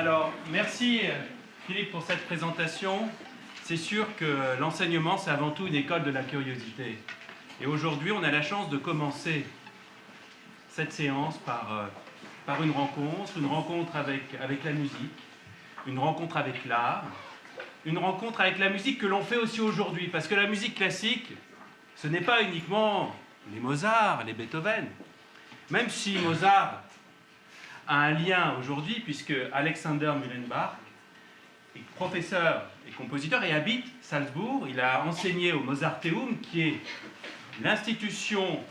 Alors, merci Philippe pour cette présentation. C'est sûr que l'enseignement, c'est avant tout une école de la curiosité. Et aujourd'hui, on a la chance de commencer cette séance par une rencontre avec la musique, une rencontre avec l'art, une rencontre avec la musique que l'on fait aussi aujourd'hui. Parce que la musique classique, ce n'est pas uniquement les Mozart, les Beethoven. Même si Mozart a un lien aujourd'hui, puisque Alexander Mühlenbach est professeur et compositeur et habite Salzbourg. Il a enseigné au Mozarteum, qui est l'institution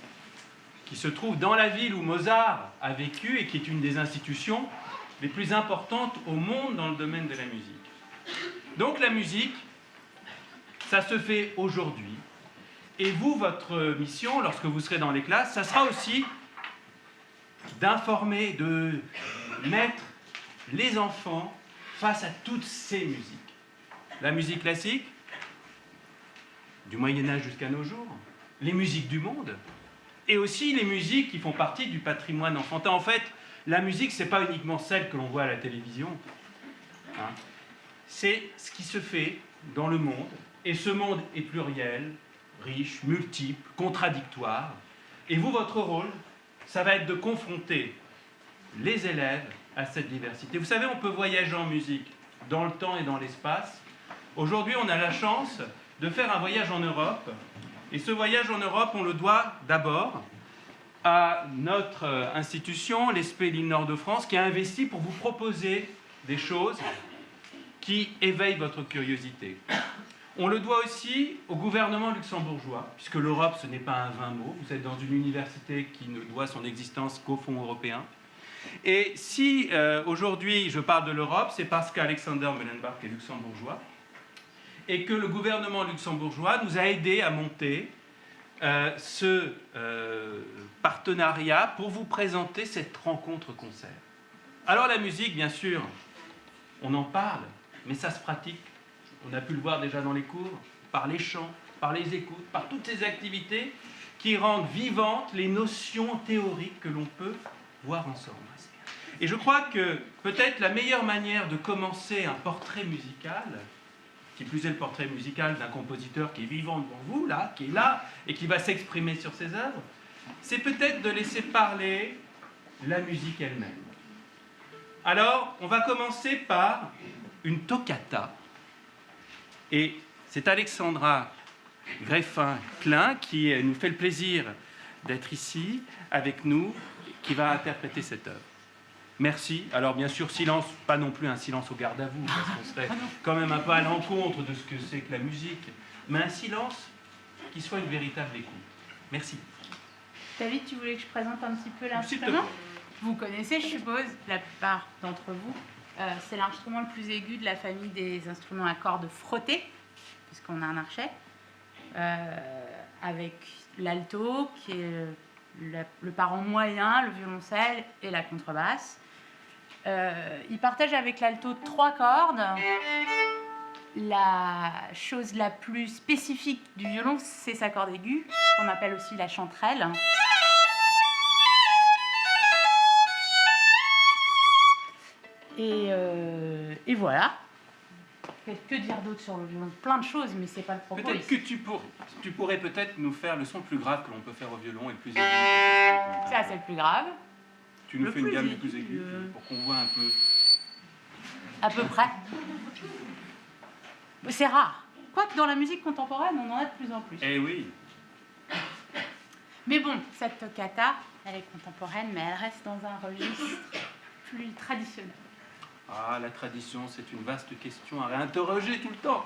qui se trouve dans la ville où Mozart a vécu et qui est une des institutions les plus importantes au monde dans le domaine de la musique. Donc la musique, ça se fait aujourd'hui. Et vous, votre mission, lorsque vous serez dans les classes, ça sera aussi d'informer, de mettre les enfants face à toutes ces musiques. La musique classique, du Moyen-Âge jusqu'à nos jours, les musiques du monde, et aussi les musiques qui font partie du patrimoine enfantin. En fait, la musique, ce n'est pas uniquement celle que l'on voit à la télévision. Hein. C'est ce qui se fait dans le monde, et ce monde est pluriel, riche, multiple, contradictoire. Et vous, votre rôle, ça va être de confronter les élèves à cette diversité. Vous savez, on peut voyager en musique dans le temps et dans l'espace. Aujourd'hui, on a la chance de faire un voyage en Europe. Et ce voyage en Europe, on le doit d'abord à notre institution, l'ESPE Lille-Nord de France, qui a investi pour vous proposer des choses qui éveillent votre curiosité. On le doit aussi au gouvernement luxembourgeois, puisque l'Europe, ce n'est pas un vain mot. Vous êtes dans une université qui ne doit son existence qu'au Fonds européen. Et si aujourd'hui je parle de l'Europe, c'est parce qu'Alexander Mühlenbach est luxembourgeois et que le gouvernement luxembourgeois nous a aidés à monter ce partenariat pour vous présenter cette rencontre-concert. Alors la musique, bien sûr, on en parle, mais ça se pratique. On a pu le voir déjà dans les cours, par les chants, par les écoutes, par toutes ces activités qui rendent vivantes les notions théoriques que l'on peut voir ensemble. Et je crois que peut-être la meilleure manière de commencer un portrait musical, qui plus est le portrait musical d'un compositeur qui est vivant devant vous, là, qui est là, et qui va s'exprimer sur ses œuvres, c'est peut-être de laisser parler la musique elle-même. Alors, on va commencer par une toccata. Et c'est Alexandra Greffin-Klein qui nous fait le plaisir d'être ici avec nous, qui va interpréter cette œuvre. Merci. Alors bien sûr, silence, pas non plus un silence au garde à vous, parce qu'on serait quand même un peu à l'encontre de ce que c'est que la musique, mais un silence qui soit une véritable écoute. Merci. David, tu voulais que je présente un petit peu l'instrument ? Vous connaissez, je suppose, la plupart d'entre vous. C'est l'instrument le plus aigu de la famille des instruments à cordes frottées, puisqu'on a un archet, avec l'alto, qui est le parent moyen, le violoncelle et la contrebasse. Il partage avec l'alto 3 cordes. La chose la plus spécifique du violon, c'est sa corde aiguë, qu'on appelle aussi la chanterelle. Et voilà. Que dire d'autre sur le violon ? Plein de choses, mais c'est pas le propos. Peut-être que tu pourrais peut-être nous faire le son le plus grave que l'on peut faire au violon et le plus aigu. Ça, c'est le plus grave. Tu nous fais une gamme du plus aigu pour qu'on voit un peu. À peu près. C'est rare. Quoique dans la musique contemporaine, on en a de plus en plus. Eh oui. Mais bon, cette toccata, elle est contemporaine, mais elle reste dans un registre plus traditionnel. Ah, la tradition, c'est une vaste question à réinterroger tout le temps.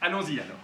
Allons-y alors.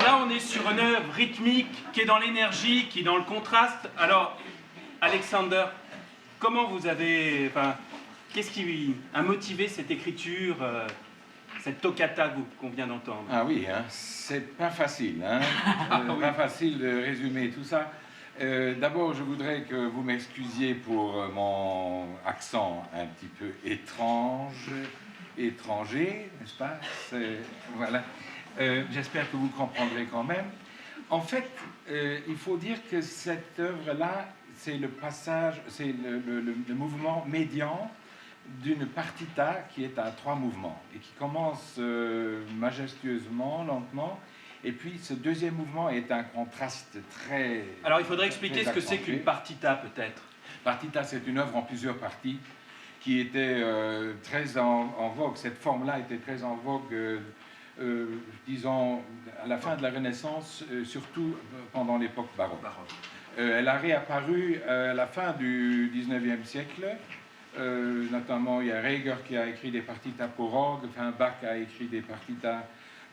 Là, on est sur une œuvre rythmique qui est dans l'énergie, qui est dans le contraste. Alors, Alexander, comment vous avez... Enfin, qu'est-ce qui a motivé cette écriture, cette toccata qu'on vient d'entendre? Ah oui, hein, c'est pas facile, hein, Oui. pas facile de résumer tout ça. D'abord, je voudrais que vous m'excusiez pour mon accent un petit peu étranger, n'est-ce pas? Voilà. J'espère que vous comprendrez quand même. En fait, il faut dire que cette œuvre-là, c'est le passage, c'est le mouvement médian d'une partita qui est à 3 mouvements et qui commence majestueusement, lentement. Et puis ce deuxième mouvement est un contraste très... Alors il faudrait expliquer ce que c'est qu'une partita peut-être. Partita, c'est une œuvre en plusieurs parties qui était très en vogue. Cette forme-là était très en vogue, disons, à la fin de la Renaissance, surtout pendant l'époque baroque. Elle a réapparu à la fin du 19e siècle. Notamment, il y a Reger qui a écrit des partitas pour orgue, enfin, Bach a écrit des partitas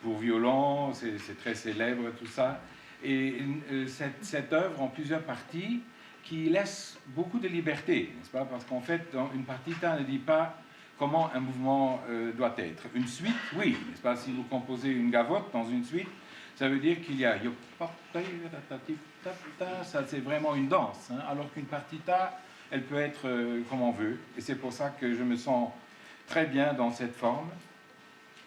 pour violon, c'est très célèbre tout ça. Et cette œuvre en plusieurs parties qui laisse beaucoup de liberté, n'est-ce pas? Parce qu'en fait, une partita ne dit pas comment un mouvement doit être. Une suite, oui, n'est-ce pas? Si vous composez une gavotte dans une suite, ça veut dire qu'il y a ça, c'est vraiment une danse, hein? Alors qu'une partita, elle peut être comme on veut, et c'est pour ça que je me sens très bien dans cette forme.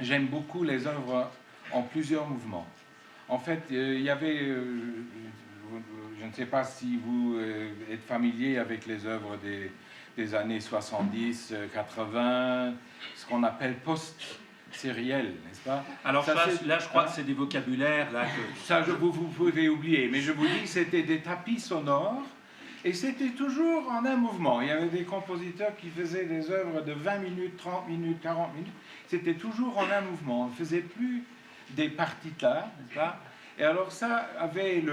J'aime beaucoup les œuvres en plusieurs mouvements. En fait, il y avait, je ne sais pas si vous êtes familier avec les œuvres des années 70, 80, ce qu'on appelle c'est réel, n'est-ce pas? Alors Ça, là, je crois que c'est des vocabulaires là que... Ça, vous pouvez oublier, mais je vous dis, c'était des tapis sonores, et c'était toujours en un mouvement. Il y avait des compositeurs qui faisaient des œuvres de 20 minutes, 30 minutes, 40 minutes. C'était toujours en un mouvement. On ne faisait plus des partitas, n'est-ce pas? Et alors ça avait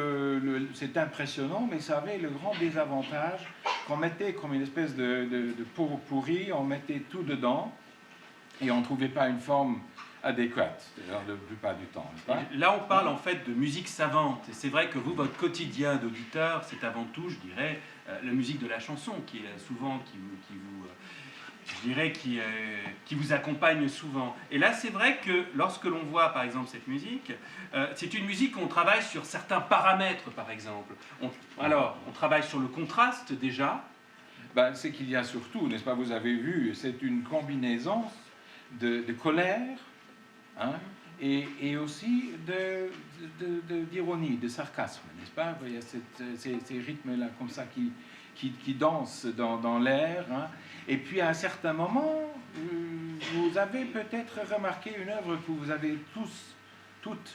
c'est impressionnant, mais ça avait le grand désavantage qu'on mettait comme une espèce de pourri, on mettait tout dedans, et on ne trouvait pas une forme adéquate, la plupart du temps, n'est-ce pas? Là, on parle en fait de musique savante. Et c'est vrai que vous, votre quotidien d'auditeur, c'est avant tout, je dirais, la musique de la chanson, qui est souvent, qui vous accompagne souvent. Et là, c'est vrai que lorsque l'on voit, par exemple, cette musique, c'est une musique qu'on travaille sur certains paramètres, par exemple. On travaille sur le contraste, déjà. Ben, c'est qu'il y a surtout, n'est-ce pas, vous avez vu, c'est une combinaison de colère, hein, et aussi d'ironie, de sarcasme, n'est-ce pas? Il y a ces rythmes-là comme ça qui dansent dans l'air, hein. Et puis à un certain moment, vous avez peut-être remarqué une œuvre que vous avez toutes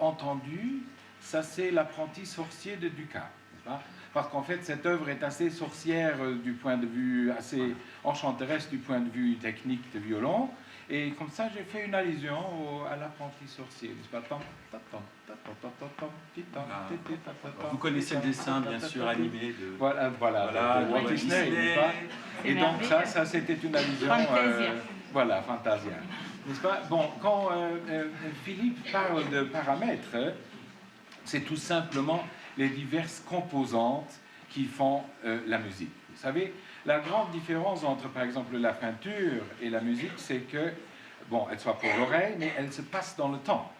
entendue, ça c'est L'apprenti sorcier de Dukas, n'est-ce pas? Parce qu'en fait, cette œuvre est assez sorcière du point de vue, assez enchanteresse du point de vue technique de violon. Et comme ça, j'ai fait une allusion à l'apprenti sorcier. Vous connaissez le dessin, bien sûr, animé de... Voilà, de Walt Disney. Et donc ça c'était une allusion... voilà, Fantasia. N'est-ce pas? Bon, quand Philippe parle de paramètres, c'est tout simplement les diverses composantes qui font la musique. Vous savez, la grande différence entre, par exemple, la peinture et la musique, c'est que, bon, elle soit pour l'oreille, mais elle se passe dans le temps.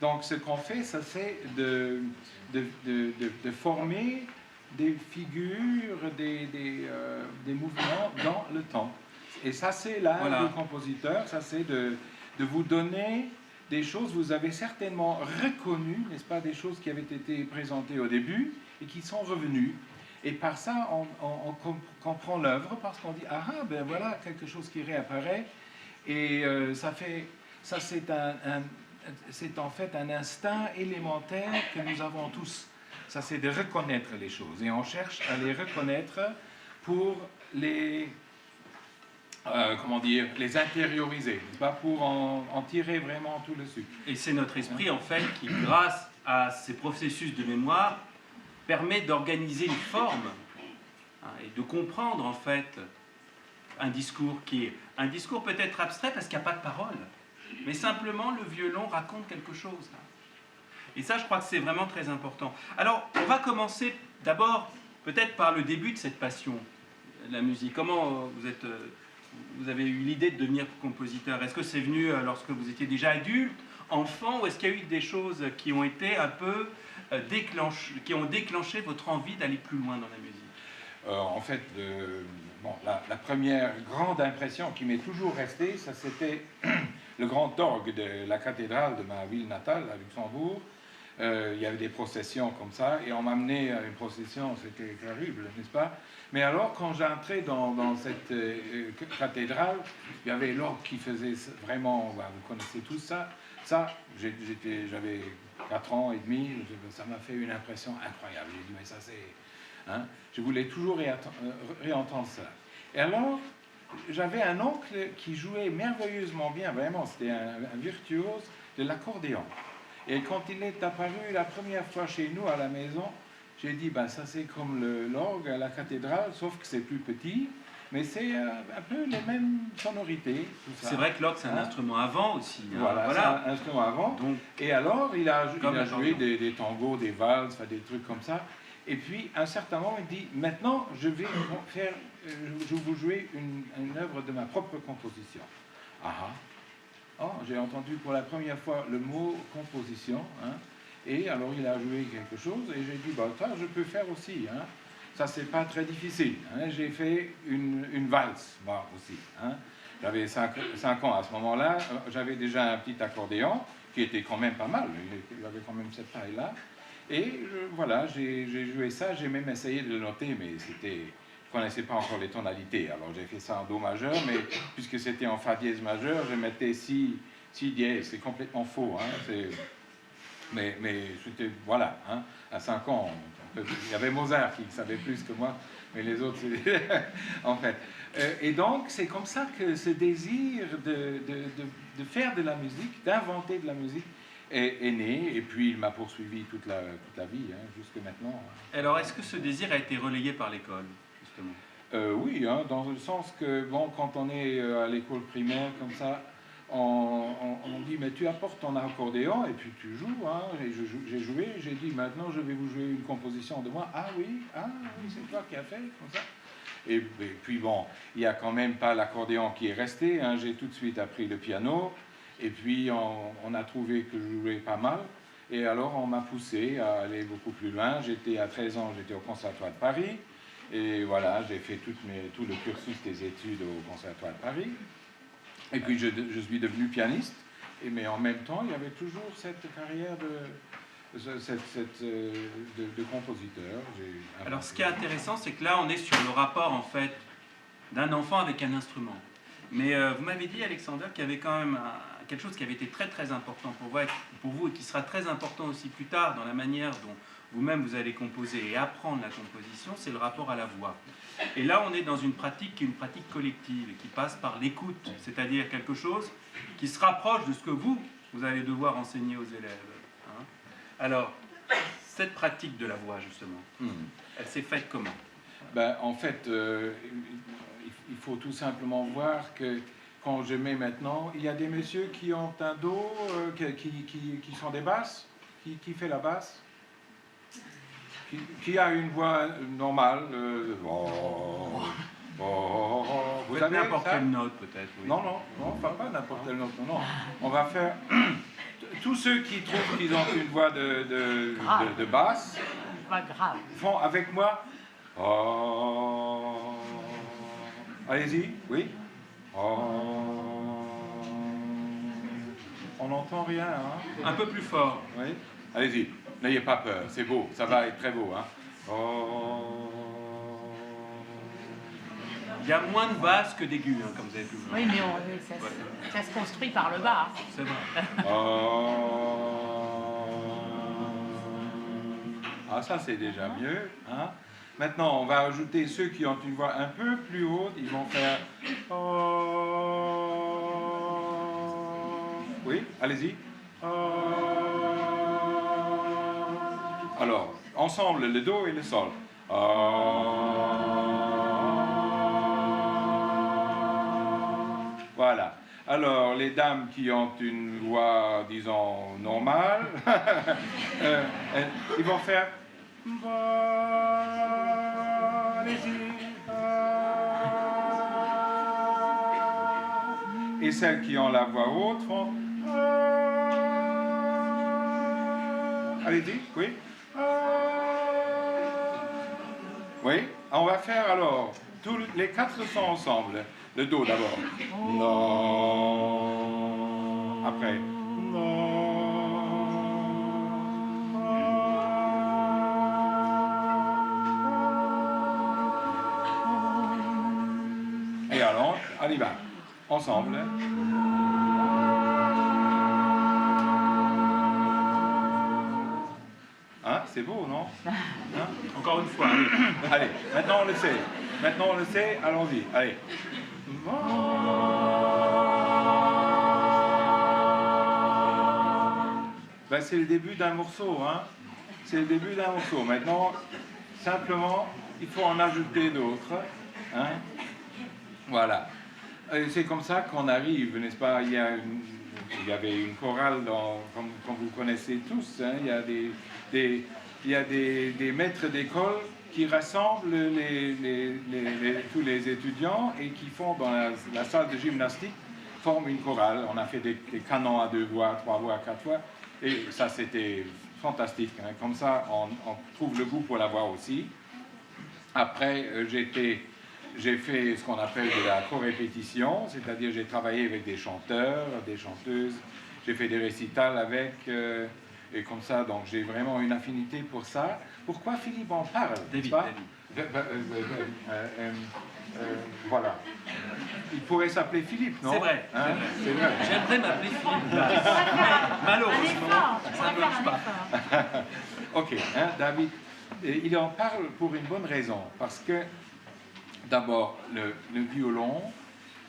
Donc, ce qu'on fait, ça, c'est de former des figures, des mouvements dans le temps. Et ça, c'est l'art du compositeur, ça, c'est de vous donner des choses, vous avez certainement reconnu, n'est-ce pas, des choses qui avaient été présentées au début et qui sont revenues. Et par ça, on comprend l'œuvre parce qu'on dit, ah, ben voilà, quelque chose qui réapparaît. Et ça c'est en fait un instinct élémentaire que nous avons tous. Ça, c'est de reconnaître les choses. Et on cherche à les reconnaître pour les les intérioriser, pas pour en tirer vraiment tout le sucre. Et c'est notre esprit, en fait, qui, grâce à ces processus de mémoire, permet d'organiser une forme et de comprendre, en fait, un discours qui est un discours peut-être abstrait parce qu'il n'y a pas de parole, mais simplement le violon raconte quelque chose. Et ça, je crois que c'est vraiment très important. Alors, on va commencer d'abord peut-être par le début de cette passion, la musique. Comment vous avez eu l'idée de devenir compositeur? Est-ce que c'est venu lorsque vous étiez déjà adulte, enfant, ou est-ce qu'il y a eu des choses qui ont été un peu qui ont déclenché votre envie d'aller plus loin dans la musique? En fait, la première grande impression qui m'est toujours restée, ça c'était le grand orgue de la cathédrale de ma ville natale, à Luxembourg. Il y avait des processions comme ça, et on m'amenait à une procession, c'était terrible, n'est-ce pas? Mais alors, quand j'entrais dans cette cathédrale, il y avait l'orgue qui faisait vraiment, vous connaissez tout ça. Ça, j'avais 4 ans et demi, ça m'a fait une impression incroyable. J'ai dit, mais ça c'est... Hein? Je voulais toujours réentendre ça. Et alors, j'avais un oncle qui jouait merveilleusement bien, vraiment, c'était un virtuose de l'accordéon. Et quand il est apparu la première fois chez nous à la maison, j'ai dit, ben, ça c'est comme l'orgue à la cathédrale, sauf que c'est plus petit, mais c'est un peu les mêmes sonorités. C'est vrai que l'orgue c'est un instrument avant aussi. Hein. Voilà. C'est un instrument avant. Donc, et alors, il a joué des tangos, des valses, des trucs comme ça. Et puis, à un certain moment, il dit, maintenant, je vais vous jouer une œuvre de ma propre composition. Oh, j'ai entendu pour la première fois le mot composition, hein, et alors il a joué quelque chose, et j'ai dit, bah, ça, je peux faire aussi, hein. Ça, c'est pas très difficile, hein. J'ai fait une valse, moi aussi, hein. J'avais 5 ans à ce moment-là, j'avais déjà un petit accordéon, qui était quand même pas mal, il avait quand même cette taille-là, et voilà, j'ai joué ça, j'ai même essayé de le noter, mais c'était... Je ne connaissais pas encore les tonalités, alors j'ai fait ça en Do majeur, mais puisque c'était en Fa dièse majeur, je mettais si si dièse, c'est complètement faux. Hein, mais c'était, voilà, hein, à 5 ans, il y avait Mozart qui savait plus que moi, mais les autres, en fait. Et donc, c'est comme ça que ce désir de faire de la musique, d'inventer de la musique, est né, et puis il m'a poursuivi toute la vie, hein, jusque maintenant. Alors, est-ce que ce désir a été relayé par l'école, justement? Oui, hein, dans le sens que, bon, quand on est à l'école primaire, comme ça, on dit, mais tu apportes ton accordéon et puis tu joues. Hein, et j'ai joué, j'ai dit, maintenant je vais vous jouer une composition de moi. Ah oui, c'est toi qui as fait, comme ça. Et puis bon, il n'y a quand même pas l'accordéon qui est resté. Hein, j'ai tout de suite appris le piano. Et puis on a trouvé que je jouais pas mal. Et alors on m'a poussé à aller beaucoup plus loin. À 13 ans, j'étais au Conservatoire de Paris. Et voilà, j'ai fait tout le cursus des études au Conservatoire de Paris. Et puis je suis devenu pianiste, mais en même temps, il y avait toujours cette carrière de compositeur. Alors ce qui est intéressant, c'est que là, on est sur le rapport, en fait, d'un enfant avec un instrument. Mais vous m'avez dit, Alexander, qu'il y avait quand même quelque chose qui avait été très très important pour vous et qui sera très important aussi plus tard dans la manière dont vous-même vous allez composer et apprendre la composition, c'est le rapport à la voix. Et là, on est dans une pratique qui est une pratique collective et qui passe par l'écoute, c'est-à-dire quelque chose qui se rapproche de ce que vous allez devoir enseigner aux élèves. Hein. Alors, cette pratique de la voix, justement, elle s'est faite comment? En fait, il faut tout simplement voir que quand je mets maintenant, il y a des messieurs qui ont un do, qui sont des basses, qui fait la basse, qui a une voix normale. Vous avez n'importe quelle note, peut-être. Oui. Non, pas n'importe quelle note. Non. On va faire... Tous ceux qui trouvent qu'ils ont une voix de basse, font avec moi... Allez-y, oui. On n'entend rien, hein. Un peu plus fort. Oui. Allez-y, n'ayez pas peur, c'est beau, ça va être très beau, hein. Il y a moins de basses que d'aigus, hein, comme vous avez pu voir. Oui, mais ça se construit par le bas. Hein. C'est vrai. Ah, ça c'est déjà mieux, hein. Maintenant, on va ajouter ceux qui ont une voix un peu plus haute, ils vont faire... Oui, allez-y. Alors, ensemble, le do et le sol. Voilà. Alors, les dames qui ont une voix, disons, normale, ils vont faire... Et celles qui ont la voix haute font... Allez-y, oui. Oui, on va faire alors tous les 4 sons ensemble. Le do d'abord. Non. Après. Non. Et alors, on y va. Ensemble. Hein, c'est beau, non? Hein? Encore une fois. Allez. Allez, maintenant on le sait. Maintenant on le sait, allons-y. Allez. C'est le début d'un morceau, hein. C'est le début d'un morceau. Maintenant, simplement, il faut en ajouter d'autres. Hein. Voilà. C'est comme ça qu'on arrive, n'est-ce pas? Il y avait une chorale, comme vous connaissez tous. Hein. Il y a des maîtres d'école qui rassemblent tous les étudiants et qui font dans la salle de gymnastique, forment une chorale. On a fait des canons à 2 voix, 3 voix, 4 voix. Et ça, c'était fantastique. Hein. Comme ça, on trouve le goût pour la voix aussi. Après, j'ai fait ce qu'on appelle de la co-répétition, c'est-à-dire j'ai travaillé avec des chanteurs, des chanteuses, j'ai fait des récitals avec, et comme ça, donc j'ai vraiment une affinité pour ça. Pourquoi Philippe en parle? David. Voilà. Il pourrait s'appeler Philippe, non? C'est vrai. Hein, c'est vrai. J'aimerais m'appeler Philippe. Un Malheureusement, effort, ça ne marche pas. Ok, hein, David, il en parle pour une bonne raison, parce que d'abord, le violon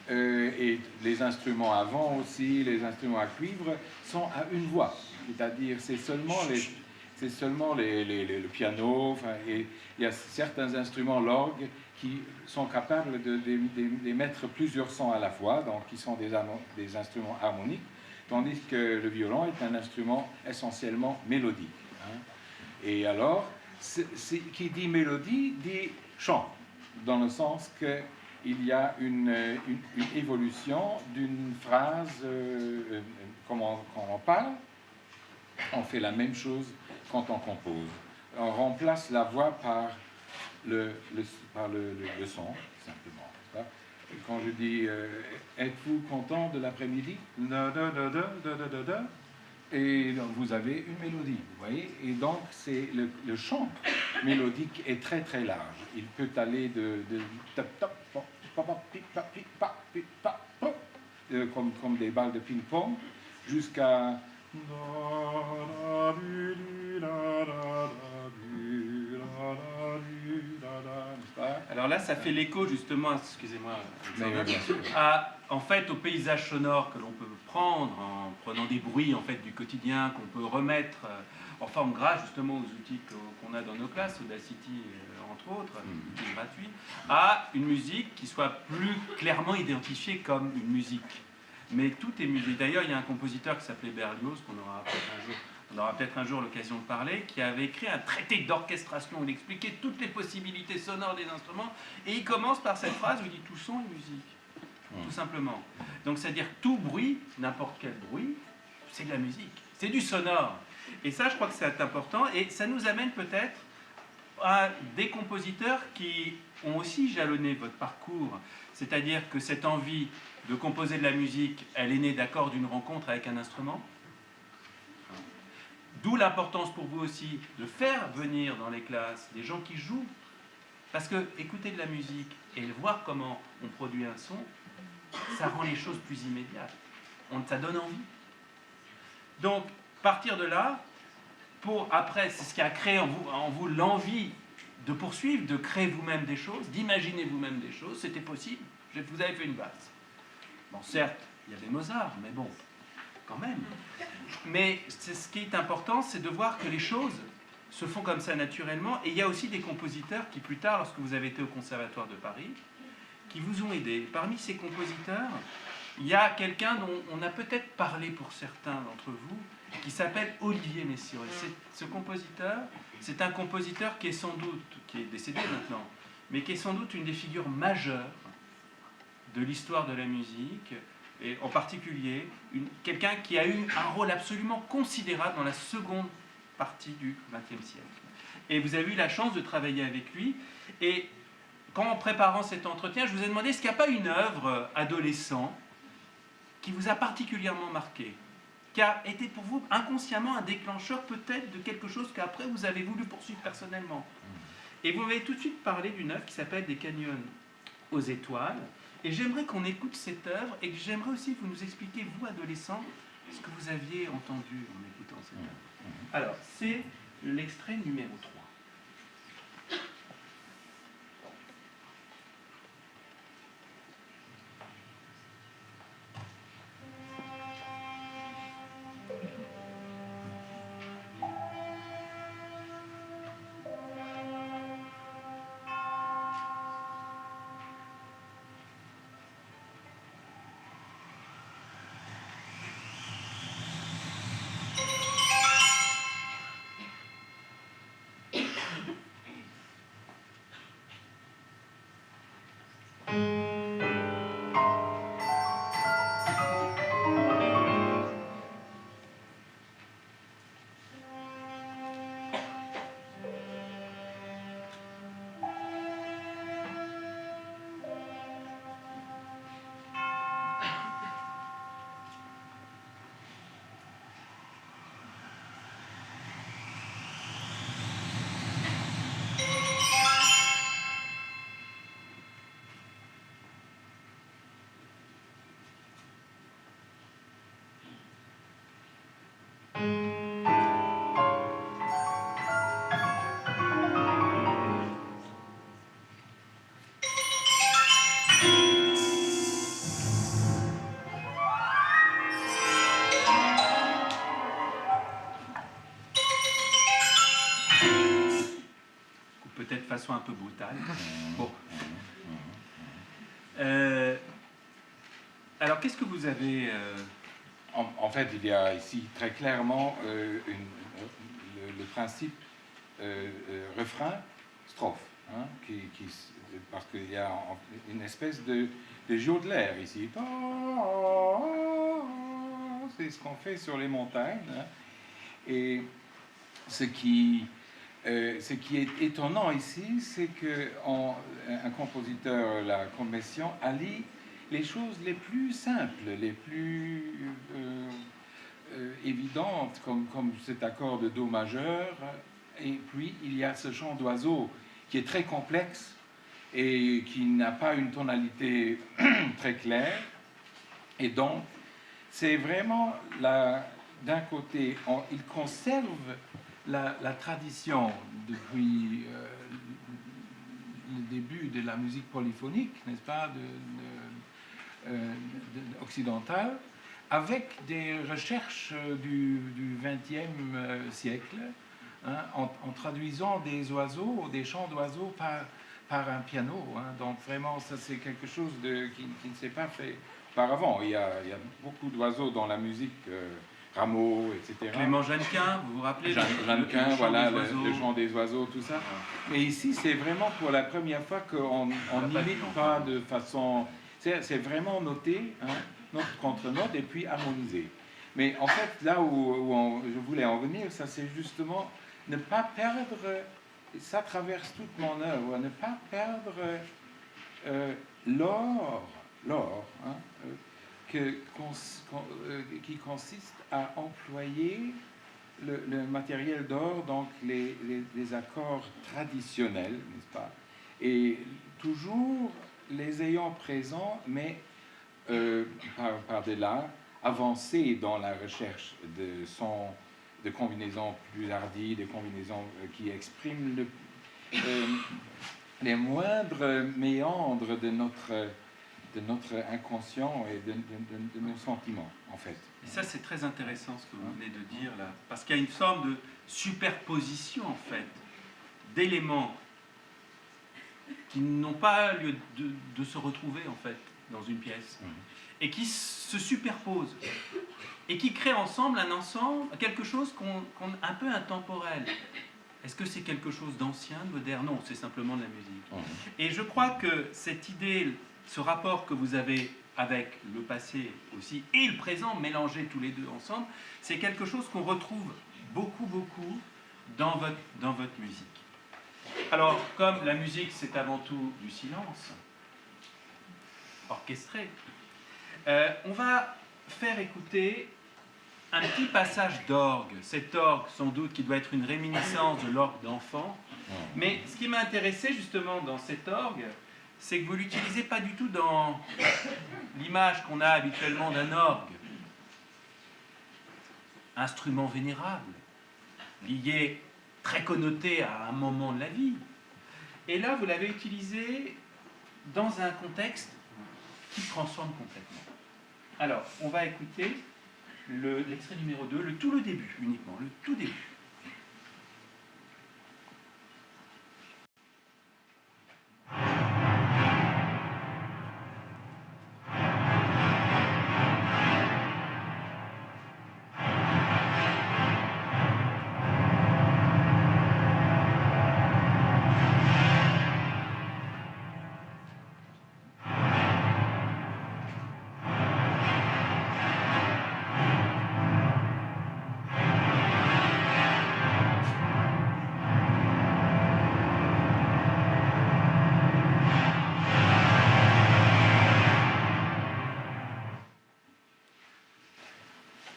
et les instruments à vent aussi, les instruments à cuivre, sont à une voix. C'est-à-dire, c'est seulement le piano, enfin, et il y a certains instruments, l'orgue, qui sont capables d'émettre plusieurs sons à la fois, donc qui sont des instruments harmoniques, tandis que le violon est un instrument essentiellement mélodique. Hein. Et alors, qui dit mélodie, dit chant, dans le sens qu'il y a une évolution d'une phrase, quand on parle, on fait la même chose quand on compose. On remplace la voix par le son, simplement. Quand je dis êtes-vous content de l'après-midi? Et donc vous avez une mélodie, vous voyez? Et donc c'est le chant mélodique est très très large. Il peut aller de comme des balles de ping-pong jusqu'à Alors là, ça fait l'écho justement, excusez-moi, bien sûr. en fait, au paysage sonore que l'on peut prendre en prenant des bruits en fait du quotidien qu'on peut remettre en forme grâce justement aux outils qu'on a dans nos classes, Audacity entre autres, outils gratuits, à une musique qui soit plus clairement identifiée comme une musique. Mais tout est musique. D'ailleurs, il y a un compositeur qui s'appelait Berlioz, on aura peut-être un jour l'occasion de parler, qui avait écrit un traité d'orchestration où il expliquait toutes les possibilités sonores des instruments, et il commence par cette phrase où il dit tout son est musique, tout simplement. Donc c'est-à-dire tout bruit, n'importe quel bruit, c'est de la musique, c'est du sonore. Et ça, je crois que c'est important, et ça nous amène peut-être à des compositeurs qui ont aussi jalonné votre parcours, c'est-à-dire que cette envie de composer de la musique, elle est née d'accord d'une rencontre avec un instrument. D'où l'importance pour vous aussi de faire venir dans les classes des gens qui jouent. Parce que écouter de la musique et voir comment on produit un son, ça rend les choses plus immédiates. Ça donne envie. Donc, partir de là, après, c'est ce qui a créé en vous l'envie de poursuivre, de créer vous-même des choses, d'imaginer vous-même des choses. C'était possible. Vous avez fait une valse. Bon, certes, il y avait Mozart, mais bon, quand même. Mais ce qui est important, c'est de voir que les choses se font comme ça naturellement. Et il y a aussi des compositeurs qui, plus tard, lorsque vous avez été au Conservatoire de Paris, qui vous ont aidé. Parmi ces compositeurs, il y a quelqu'un dont on a peut-être parlé pour certains d'entre vous, qui s'appelle Olivier Messiaen. Ce compositeur, c'est un compositeur qui est décédé maintenant, mais qui est sans doute une des figures majeures de l'histoire de la musique, et en particulier quelqu'un qui a eu un rôle absolument considérable dans la seconde partie du XXe siècle. Et vous avez eu la chance de travailler avec lui, et en préparant cet entretien, je vous ai demandé est-ce qu'il n'y a pas une œuvre adolescent qui vous a particulièrement marqué, qui a été pour vous inconsciemment un déclencheur peut-être de quelque chose qu'après vous avez voulu poursuivre personnellement. Et vous m'avez tout de suite parlé d'une œuvre qui s'appelle Des canyons aux étoiles. Et j'aimerais qu'on écoute cette œuvre et que j'aimerais aussi que vous nous expliquiez, vous, adolescents, ce que vous aviez entendu en écoutant cette œuvre. Alors, c'est l'extrait numéro 3. peut-être façon un peu brutale. Bon. Alors, qu'est-ce que vous avez... En fait, il y a ici très clairement le principe refrain, strophe, hein, parce qu'il y a une espèce de jeu de l'air ici. C'est ce qu'on fait sur les montagnes. Hein. Et ce qui est étonnant ici, c'est qu'un compositeur, la commission, allie les choses les plus simples, les plus évidentes, comme cet accord de Do majeur, et puis il y a ce chant d'oiseau qui est très complexe et qui n'a pas une tonalité très claire, et donc c'est vraiment d'un côté, il conserve la tradition depuis le début de la musique polyphonique, n'est-ce pas, occidentale, avec des recherches du XXe siècle, hein, en traduisant des oiseaux, des chants d'oiseaux par un piano. Hein. Donc vraiment, ça c'est quelque chose qui ne s'est pas fait auparavant. Il y a beaucoup d'oiseaux dans la musique, Rameau, etc. Clément Jeannequin, vous vous rappelez Jeannequin, voilà, le chant des oiseaux, tout ça. Mais ici, c'est vraiment pour la première fois qu'on n'imite pas de façon... C'est vraiment noté, hein, note contre note, et puis harmonisé. Mais en fait, là où je voulais en venir, ça c'est justement ne pas perdre, ça traverse toute mon œuvre, ne pas perdre l'or, hein, qui consiste à employer le matériel d'or, donc les accords traditionnels, n'est-ce pas, et toujours les ayant présents, mais par-delà, avancer dans la recherche de sons, de combinaisons plus hardies, de combinaisons qui expriment les moindres méandres de notre inconscient et de nos sentiments, en fait. Et ça, c'est très intéressant ce que vous venez de dire là, parce qu'il y a une forme de superposition, en fait, d'éléments qui n'ont pas lieu de se retrouver, en fait, dans une pièce, et qui se superposent, et qui créent ensemble un ensemble, quelque chose un peu intemporel. Est-ce que c'est quelque chose d'ancien, de moderne? Non, c'est simplement de la musique. Et je crois que cette idée, ce rapport que vous avez avec le passé aussi, et le présent, mélangés tous les deux ensemble, c'est quelque chose qu'on retrouve beaucoup, beaucoup dans votre musique. Alors, comme la musique, c'est avant tout du silence, orchestré, on va faire écouter un petit passage d'orgue. Cet orgue, sans doute, qui doit être une réminiscence de l'orgue d'enfant. Mais ce qui m'a intéressé, justement, dans cet orgue, c'est que vous ne l'utilisez pas du tout dans l'image qu'on a habituellement d'un orgue. Instrument vénérable, lié, très connoté à un moment de la vie. Et là, vous l'avez utilisé dans un contexte qui transforme complètement. Alors, on va écouter l'extrait numéro 2, tout le début uniquement, le tout début.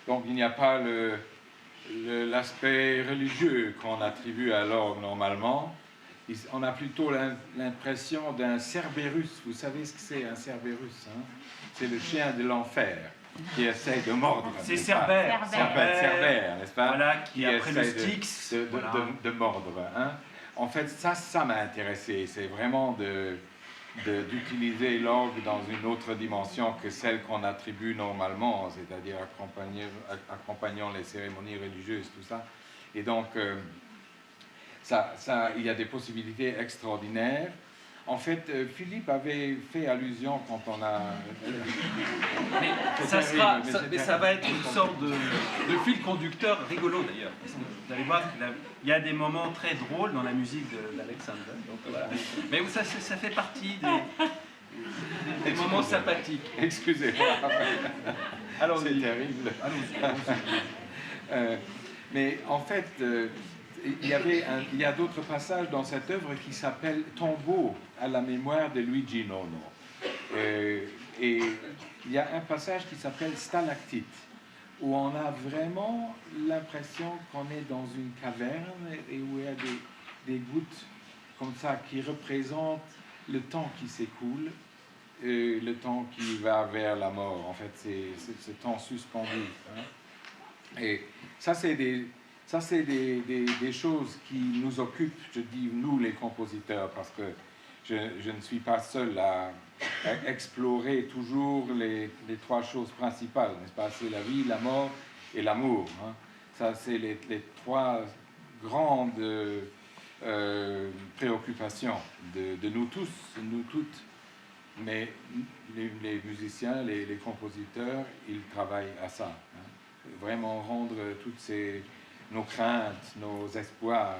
Donc il n'y a pas l'aspect religieux qu'on attribue à l'orgue normalement. On a plutôt l'impression d'un Cerberus. Vous savez ce que c'est un Cerberus, hein? C'est le chien de l'enfer qui essaie de mordre. C'est Cerbère, n'est-ce pas? Voilà, qui après le Styx de mordre. Hein? En fait, ça m'a intéressé. C'est vraiment d'utiliser l'orgue dans une autre dimension que celle qu'on attribue normalement, c'est-à-dire accompagnant les cérémonies religieuses, tout ça. Et donc, il y a des possibilités extraordinaires. En fait, Philippe avait fait allusion quand on a... Mais ça va être une sorte de fil conducteur rigolo d'ailleurs. Vous allez voir qu'il y a des moments très drôles dans la musique d'Alexander. Voilà. Mais ça fait partie des moments sympathiques. Excusez-moi. Alors, c'est terrible. Mais en fait, il y a d'autres passages dans cette œuvre qui s'appellent Tombeau à la mémoire de Luigi Nono. Et il y a un passage qui s'appelle Stalactite, où on a vraiment l'impression qu'on est dans une caverne et où il y a des gouttes comme ça qui représentent le temps qui s'écoule, le temps qui va vers la mort. En fait, c'est ce temps suspendu. Hein. Et ça, c'est des choses qui nous occupent, je dis nous les compositeurs, parce que je ne suis pas seul à explorer toujours les trois choses principales, n'est-ce pas? C'est la vie, la mort et l'amour. Hein. Ça, c'est les trois grandes préoccupations de nous tous, nous toutes. Mais les musiciens, les compositeurs, ils travaillent à ça. Hein. Vraiment rendre toutes nos craintes, nos espoirs,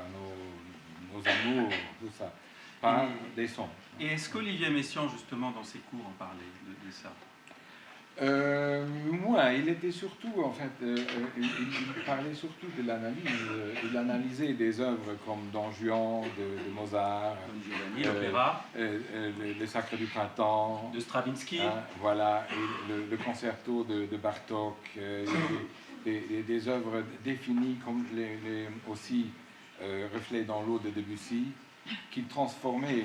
nos amours, tout ça, par des sons. Et est-ce qu'Olivier Messiaen, justement, dans ses cours, en parlait de ça? Moi, il était surtout, en fait, il parlait surtout de l'analyse. Il analysait des œuvres comme Don Juan de Mozart, l'opéra, le Sacre du printemps, de Stravinsky, hein, voilà, et le concerto de Bartók, des œuvres définies comme aussi Reflets dans l'eau de Debussy, qu'il transformait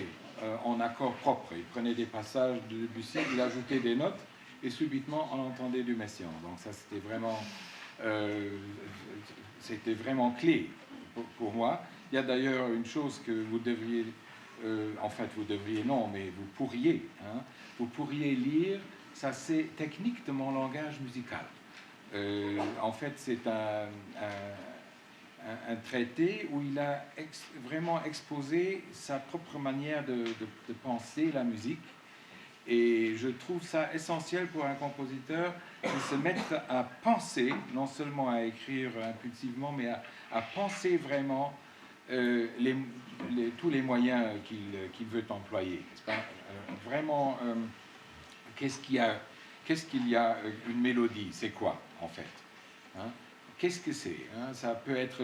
en accords propres. Il prenait des passages de Debussy, il ajoutait des notes, et subitement on entendait du Messiaen. Donc ça, c'était vraiment clé pour moi. Il y a d'ailleurs une chose que vous devriez, en fait vous devriez non, mais vous pourriez lire, ça c'est Technique de mon langage musical. En fait, c'est un traité où il a vraiment exposé sa propre manière de penser la musique. Et je trouve ça essentiel pour un compositeur de se mettre à penser, non seulement à écrire impulsivement, mais à penser vraiment tous les moyens qu'il veut employer. Vraiment, qu'est-ce qu'il y a une mélodie? C'est quoi, en fait? Hein? Qu'est-ce que c'est? Hein? Ça peut être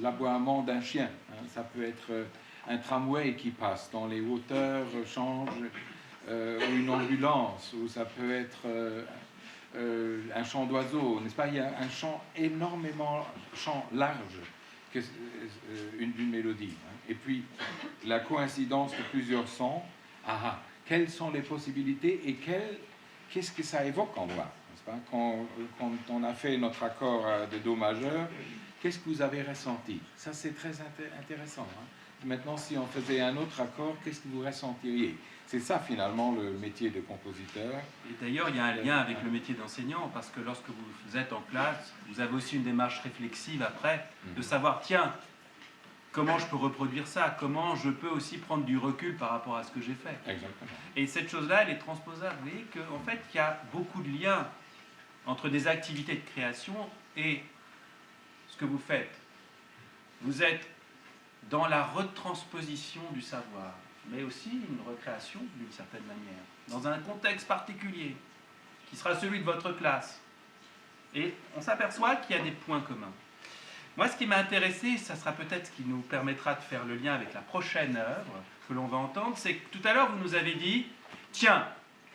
l'aboiement d'un chien. Hein? Ça peut être un tramway qui passe dans les hauteurs, change... ou une ambulance, ou ça peut être un chant d'oiseau, n'est-ce pas? Il y a un chant chant large, d'une mélodie. Hein. Et puis, la coïncidence de plusieurs sons, quelles sont les possibilités et qu'est-ce que ça évoque en moi, n'est-ce pas? Quand on a fait notre accord de Do majeur, qu'est-ce que vous avez ressenti? Ça, c'est très intéressant. Hein. Maintenant, si on faisait un autre accord, qu'est-ce que vous ressentiriez? C'est ça, finalement, le métier de compositeur. Et d'ailleurs, il y a un lien avec le métier d'enseignant, parce que lorsque vous êtes en classe, vous avez aussi une démarche réflexive après, de savoir, tiens, comment je peux reproduire ça? Comment je peux aussi prendre du recul par rapport à ce que j'ai fait? Exactement. Et cette chose-là, elle est transposable. Vous voyez qu'en fait, il y a beaucoup de liens entre des activités de création et ce que vous faites. Vous êtes dans la retransposition du savoir, mais aussi une recréation d'une certaine manière, dans un contexte particulier, qui sera celui de votre classe. Et on s'aperçoit qu'il y a des points communs. Moi, ce qui m'a intéressé, ça sera peut-être ce qui nous permettra de faire le lien avec la prochaine œuvre que l'on va entendre, c'est que tout à l'heure, vous nous avez dit, tiens,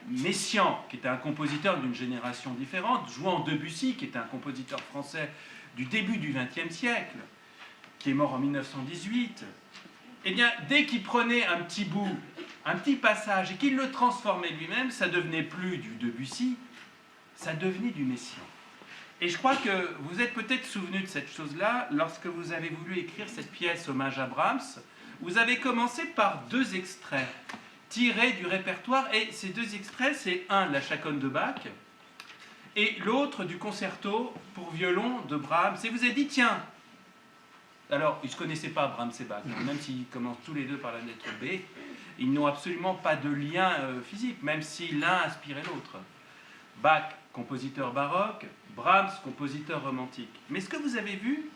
Messiaen, qui était un compositeur d'une génération différente, jouant Debussy, qui était un compositeur français du début du XXe siècle, qui est mort en 1918, eh bien, dès qu'il prenait un petit bout, un petit passage, et qu'il le transformait lui-même, ça devenait plus du Debussy, ça devenait du Messiaen. Et je crois que vous êtes peut-être souvenu de cette chose-là lorsque vous avez voulu écrire cette pièce Hommage à Brahms. Vous avez commencé par 2 extraits tirés du répertoire, et ces 2 extraits, c'est un de la Chaconne de Bach, et l'autre du concerto pour violon de Brahms. Et vous avez dit, tiens, Alors, ils ne se connaissaient pas, Brahms et Bach, hein, même s'ils commencent tous les deux par la lettre B, ils n'ont absolument pas de lien physique, même si l'un inspirait l'autre. Bach, compositeur baroque, Brahms, compositeur romantique. Mais ce que vous avez vu,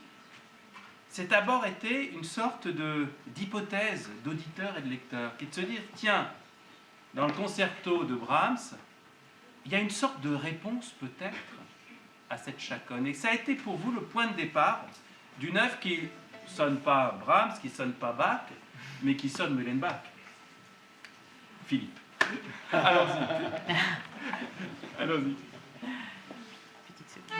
c'est d'abord été une sorte d'hypothèse d'auditeur et de lecteur, qui est de se dire, tiens, dans le concerto de Brahms, il y a une sorte de réponse peut-être à cette chaconne. Et ça a été pour vous le point de départ d'une œuvre qui ne sonne pas Brahms, qui ne sonne pas Bach, mais qui sonne Muhlenbach. Philippe. Allons-y. Allons-y. Petite seconde.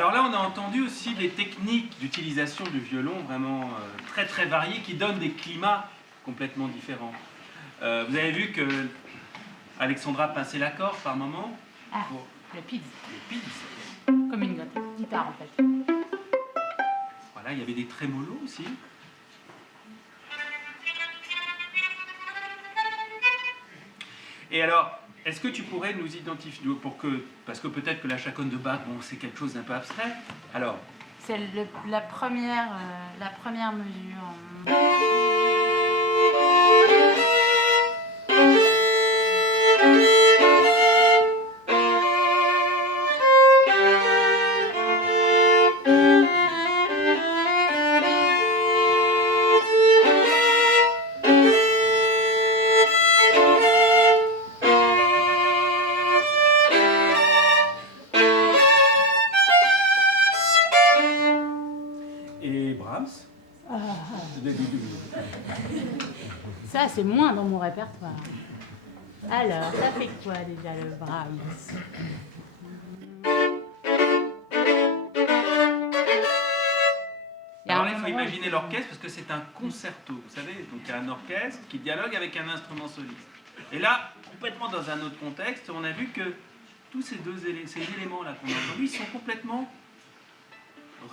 Alors là, on a entendu aussi des techniques d'utilisation du violon vraiment très très variées qui donnent des climats complètement différents. Vous avez vu que Alexandra pinçait l'accord par moment. Ah, Pour le PIDS. les pids. Comme une guitare en fait. Voilà, il y avait des trémolos aussi. Et alors, est-ce que tu pourrais nous identifier, parce que peut-être que la chaconne de Bach, bon, c'est quelque chose d'un peu abstrait. Alors, C'est la première mesure. et Brahms. Ça, c'est moins dans mon répertoire. Alors, ça fait quoi déjà le Brahms? Alors là, il faut imaginer l'orchestre parce que c'est un concerto, vous savez, donc il y a un orchestre qui dialogue avec un instrument soliste. Et là, complètement dans un autre contexte, on a vu que tous ces éléments-là qu'on a entendus, ils sont complètement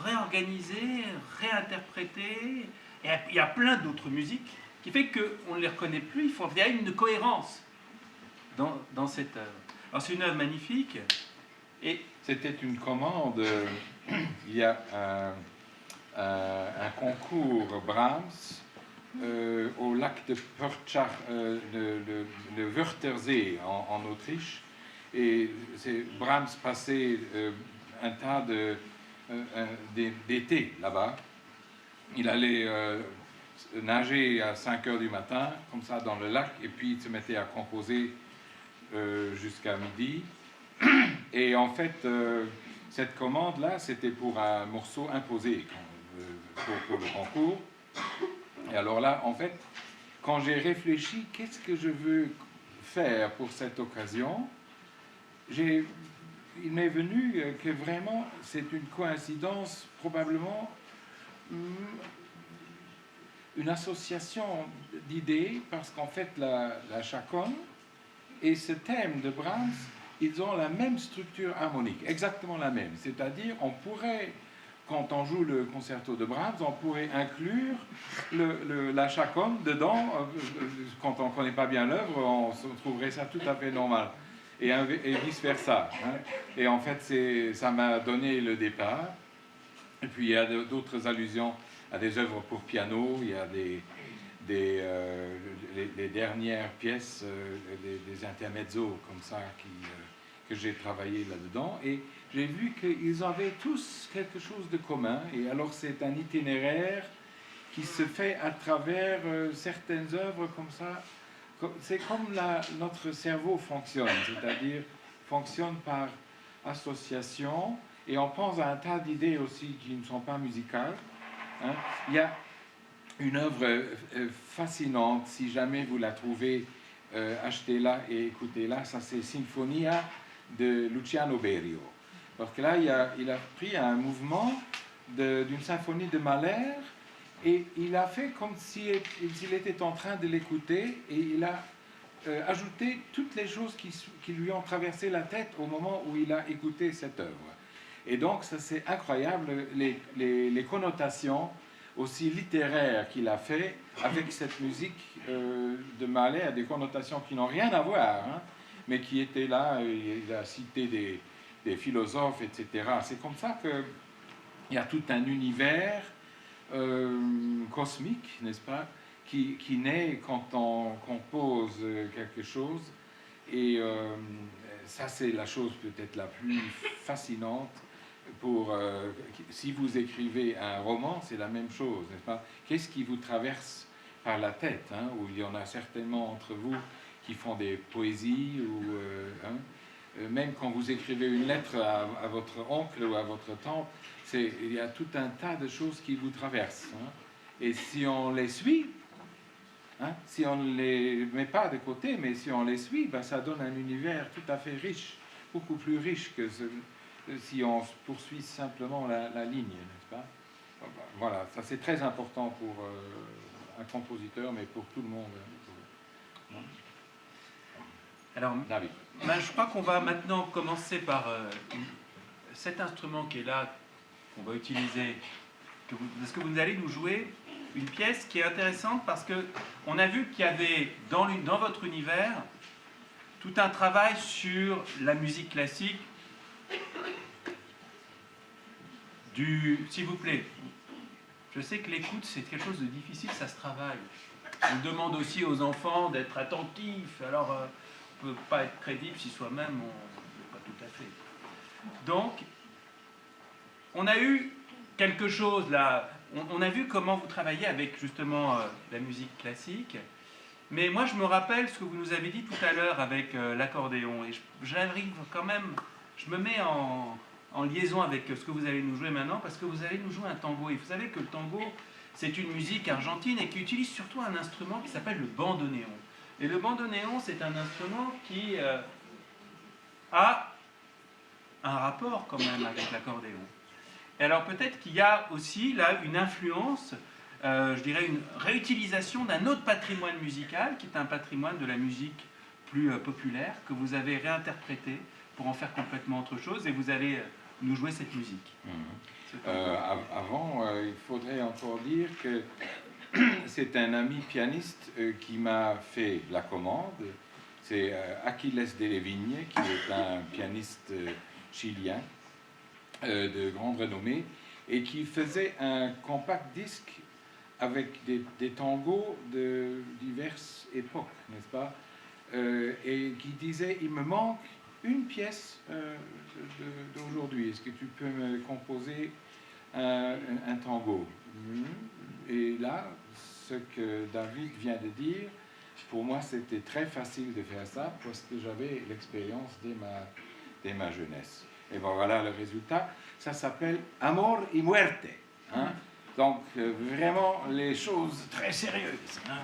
réorganisés, réinterprétés. Et il y a plein d'autres musiques qui fait qu'on ne les reconnaît plus. Il y a une cohérence dans cette œuvre. Alors c'est une œuvre magnifique. Et c'était une commande. Il y a un concours Brahms au lac de Pörtschach, le Wörthersee en Autriche. Et Brahms passait un tas d'été là-bas. Il allait nager à 5 heures du matin, comme ça, dans le lac, et puis il se mettait à composer jusqu'à midi. Et en fait, cette commande-là, c'était pour un morceau imposé pour le concours. Et alors là, en fait, quand j'ai réfléchi, qu'est-ce que je veux faire pour cette occasion, il m'est venu que vraiment, c'est une coïncidence, probablement une association d'idées, parce qu'en fait, la chaconne et ce thème de Brahms, ils ont la même structure harmonique, exactement la même. C'est-à-dire, on pourrait, quand on joue le concerto de Brahms, on pourrait inclure la chaconne dedans. Quand on ne connaît pas bien l'œuvre, on trouverait ça tout à fait normal. Et vice-versa. Hein. Et en fait, ça m'a donné le départ. Et puis, il y a d'autres allusions à des œuvres pour piano. Il y a les dernières pièces, des intermezzos comme ça que j'ai travaillé là-dedans. Et j'ai vu qu'ils avaient tous quelque chose de commun. Et alors, c'est un itinéraire qui se fait à travers certaines œuvres comme ça. C'est comme notre cerveau fonctionne, c'est-à-dire fonctionne par association, et on pense à un tas d'idées aussi qui ne sont pas musicales. Hein. Il y a une œuvre fascinante, si jamais vous la trouvez, achetez-la et écoutez-la, ça c'est Sinfonia de Luciano Berio. Parce que là, il a pris un mouvement d'une symphonie de Mahler, et il a fait comme s'il était en train de l'écouter, et il a ajouté toutes les choses qui lui ont traversé la tête au moment où il a écouté cette œuvre. Et donc, ça c'est incroyable, les connotations aussi littéraires qu'il a fait avec cette musique de Mahler, des connotations qui n'ont rien à voir, hein, mais qui étaient là. Il a cité des philosophes, etc. C'est comme ça qu'il y a tout un univers cosmique, n'est-ce pas, qui naît quand on compose quelque chose. Et ça, c'est la chose peut-être la plus fascinante. Si vous écrivez un roman, c'est la même chose, n'est-ce pas? Qu'est-ce qui vous traverse par la tête, hein, où il y en a certainement entre vous qui font des poésies, ou même quand vous écrivez une lettre à votre oncle ou à votre tante, il y a tout un tas de choses qui vous traversent. Hein. Et si on les suit, hein, si on ne les met pas de côté, mais si on les suit, ben, ça donne un univers tout à fait riche, beaucoup plus riche que si on poursuit simplement la ligne, n'est-ce pas? Voilà, ça c'est très important pour un compositeur, mais pour tout le monde. Alors, David. je crois qu'on va maintenant commencer par cet instrument qui est là, qu'on va utiliser, parce que vous allez nous jouer une pièce qui est intéressante parce qu'on a vu qu'il y avait dans votre univers tout un travail sur la musique classique s'il vous plaît, je sais que l'écoute c'est quelque chose de difficile, ça se travaille. On demande aussi aux enfants d'être attentifs, alors on ne peut pas être crédible si soi-même on n'est pas tout à fait. Donc, on a eu quelque chose là, on a vu comment vous travaillez avec justement la musique classique, mais moi je me rappelle ce que vous nous avez dit tout à l'heure avec l'accordéon, et j'arrive quand même, je me mets en liaison avec ce que vous allez nous jouer maintenant, parce que vous allez nous jouer un tango, et vous savez que le tango c'est une musique argentine et qui utilise surtout un instrument qui s'appelle le bandoneon. Et le bandoneon c'est un instrument qui a un rapport quand même avec l'accordéon. Et alors peut-être qu'il y a aussi là une influence, je dirais une réutilisation d'un autre patrimoine musical, qui est un patrimoine de la musique plus populaire, que vous avez réinterprété pour en faire complètement autre chose, et vous allez nous jouer cette musique. Avant, il faudrait encore dire que c'est un ami pianiste qui m'a fait la commande. C'est Aquiles de Levigne, qui est un pianiste chilien de grande renommée, et qui faisait un compact disque avec des tangos de diverses époques, n'est-ce pas? Et qui disait, il me manque une pièce d'aujourd'hui, est-ce que tu peux me composer un tango? Et là, ce que David vient de dire, pour moi c'était très facile de faire ça, parce que j'avais l'expérience dès ma jeunesse. Et bon, voilà le résultat, ça s'appelle Amor y Muerte, hein? Donc vraiment les choses très sérieuses, hein?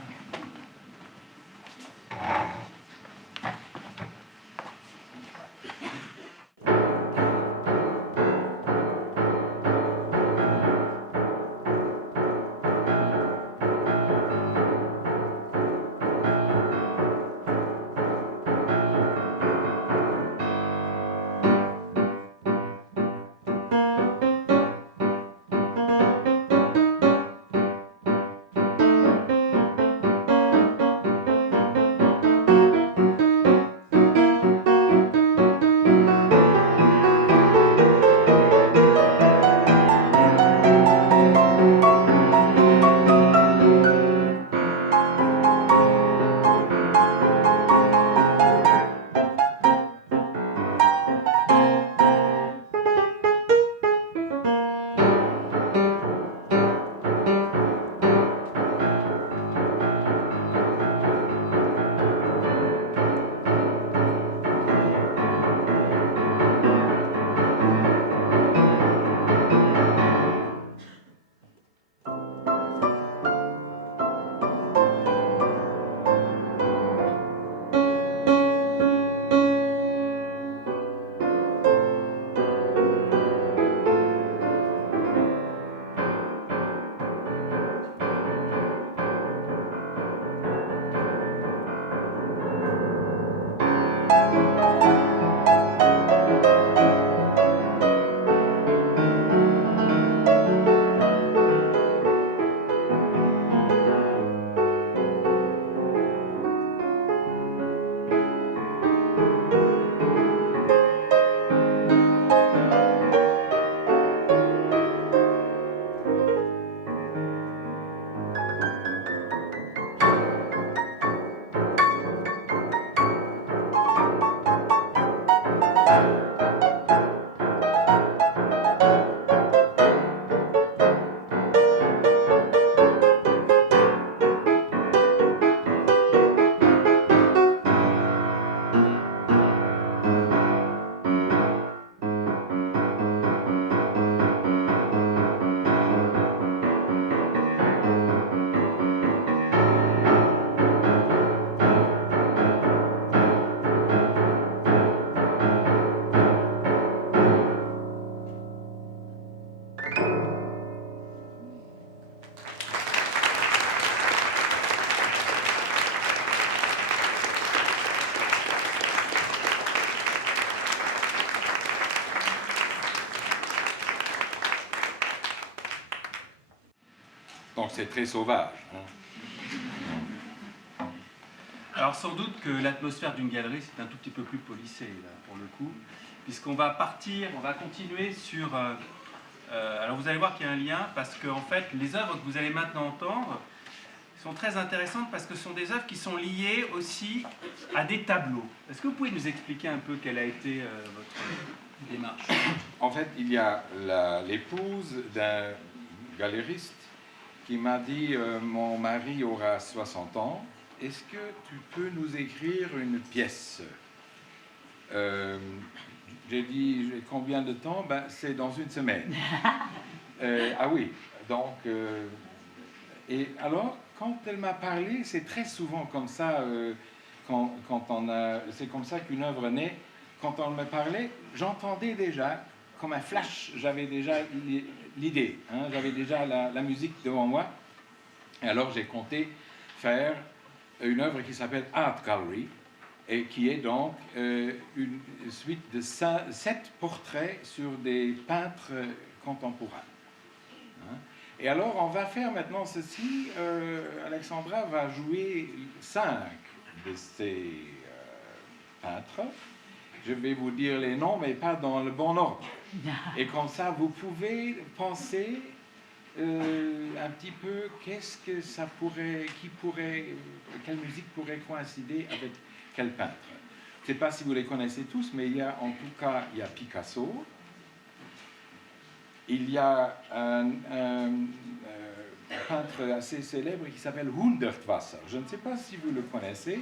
Donc c'est très sauvage. Hein. Alors sans doute que l'atmosphère d'une galerie, c'est un tout petit peu plus policé, là, pour le coup, puisqu'on va continuer sur... alors vous allez voir qu'il y a un lien, parce que en fait, les œuvres que vous allez maintenant entendre sont très intéressantes, parce que ce sont des œuvres qui sont liées aussi à des tableaux. Est-ce que vous pouvez nous expliquer un peu quelle a été votre démarche? En fait, il y a l'épouse d'un galériste qui m'a dit mon mari aura 60 ans, est-ce que tu peux nous écrire une pièce? J'ai dit combien de temps? Ben, c'est dans une semaine. Ah oui, donc et alors quand elle m'a parlé, c'est très souvent comme ça quand on a, c'est comme ça qu'une œuvre naît. Quand on me parlait, j'entendais déjà comme un flash, j'avais déjà l'idée, hein, j'avais déjà la musique devant moi. Et alors j'ai compté faire une œuvre qui s'appelle Art Gallery et qui est donc une suite de 7 portraits sur des peintres contemporains. Hein. Et alors on va faire maintenant ceci, Alexandra va jouer 5 de ces peintres. Je vais vous dire les noms, mais pas dans le bon ordre. Et comme ça, vous pouvez penser un petit peu qu'est-ce que ça pourrait, quelle musique pourrait coïncider avec quel peintre. Je ne sais pas si vous les connaissez tous, mais il y a en tout cas, il y a Picasso, il y a un peintre assez célèbre qui s'appelle Hundertwasser. Je ne sais pas si vous le connaissez.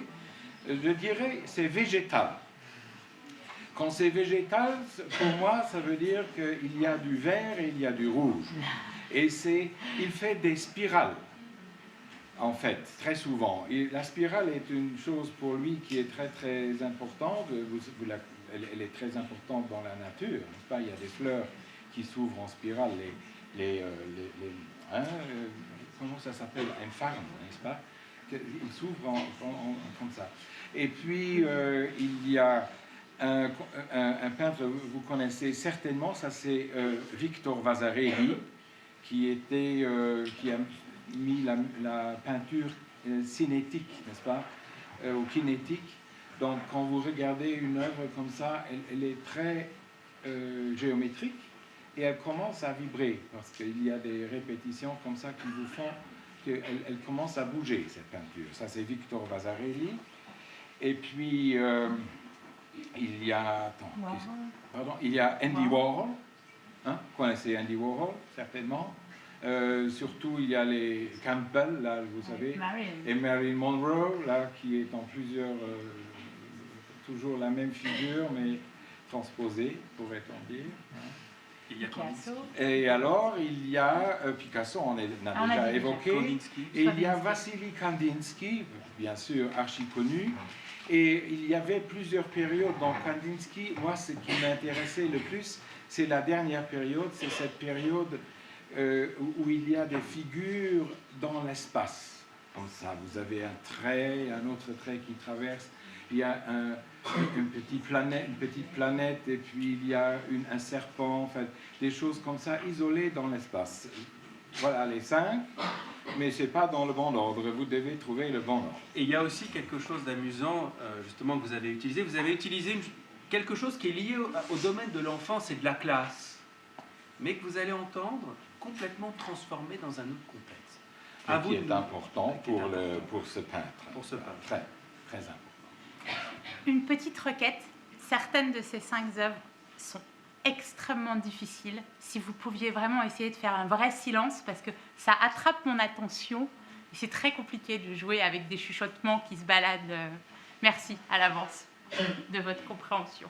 Je dirais c'est végétal. Quand c'est végétal, pour moi, ça veut dire qu'il y a du vert et il y a du rouge. Et il fait des spirales, en fait, très souvent. Et la spirale est une chose pour lui qui est très, très importante. Elle est très importante dans la nature, n'est-ce pas? Il y a des fleurs qui s'ouvrent en spirale, comment ça s'appelle? Un farm, n'est-ce pas? Ils s'ouvrent comme ça. Et puis, il y a un peintre, vous connaissez certainement, ça c'est Victor Vasarely, qui a mis la peinture cinétique, n'est-ce pas, ou kinétique. Donc, quand vous regardez une œuvre comme ça, elle est très géométrique et elle commence à vibrer parce qu'il y a des répétitions comme ça qui vous font qu'elle commence à bouger, cette peinture. Ça, c'est Victor Vasarely. Et puis, il y a... il y a Andy Warhol. Hein, vous connaissez Andy Warhol, certainement. Surtout, il y a les Campbell, là, vous savez, et Marilyn Monroe, là, qui est en plusieurs... toujours la même figure, mais transposée, pourrait-on dire. Hein. Picasso. Et alors, il y a Picasso, on a déjà évoqué, et il y a Vassily Kandinsky, bien sûr, archi connu. Et il y avait plusieurs périodes dans Kandinsky. Moi, ce qui m'intéressait le plus, c'est la dernière période, c'est cette période où il y a des figures dans l'espace. Comme ça, vous avez un trait, un autre trait qui traverse. Il y a une petite planète, et puis il y a un serpent, enfin, des choses comme ça, isolées dans l'espace. Voilà les 5, mais ce n'est pas dans le bon ordre. Vous devez trouver le bon ordre. Et il y a aussi quelque chose d'amusant, justement, que vous avez utilisé. Vous avez utilisé quelque chose qui est lié au domaine de l'enfance et de la classe, mais que vous allez entendre complètement transformé dans un autre complexe. Qui est important pour ce peintre. Pour ce peintre. Très, très important. Une petite requête. Certaines de ces 5 œuvres sont extrêmement difficiles. Si vous pouviez vraiment essayer de faire un vrai silence, parce que ça attrape mon attention. C'est très compliqué de jouer avec des chuchotements qui se baladent. Merci à l'avance de votre compréhension.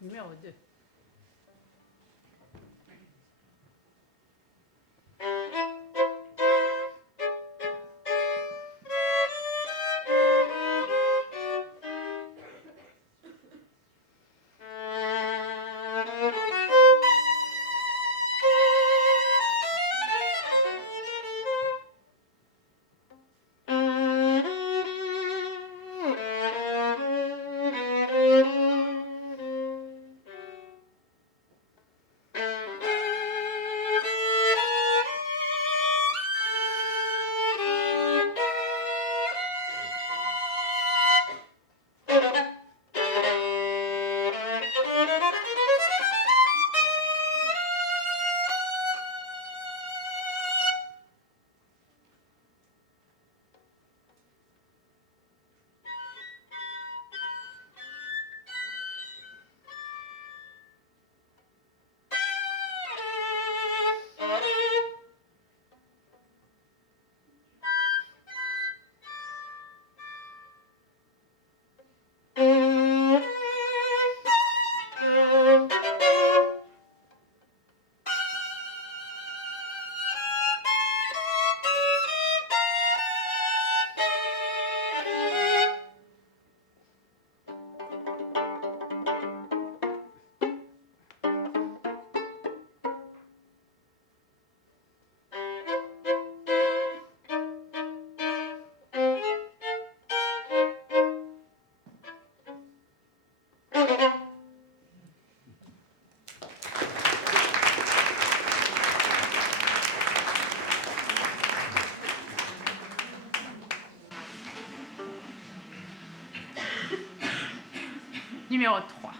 numéro 2. Numéro 3.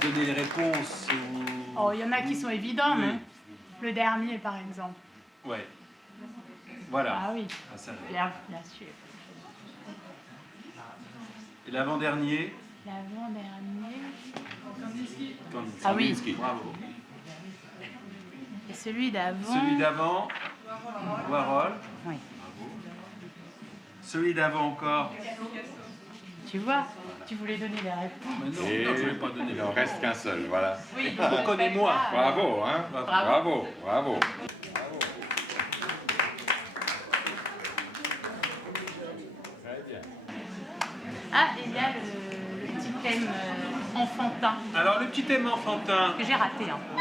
peut-être donner les réponses ou... Oh, il y en a qui sont évidents, Oui. non? Le dernier, par exemple. Ouais. Voilà. Ah oui, Ah, ça va. bien sûr. Et l'avant-dernier, L'avant-dernier. Kandinsky. Ah oui. Kandinsky. Bravo. Et celui d'avant. Celui d'avant, Warhol. Oui. Celui d'avant encore. Tu vois, tu voulais donner les réponses. Mais non, Et non, je ne vais pas donner il les n'en réponses. reste qu'un seul, voilà. Oui, Reconnais-moi. Bravo, hein? Bravo. Bravo. Très bien. Ah, et il y a le petit thème enfantin Alors, le petit thème enfantin. que j'ai raté un peu.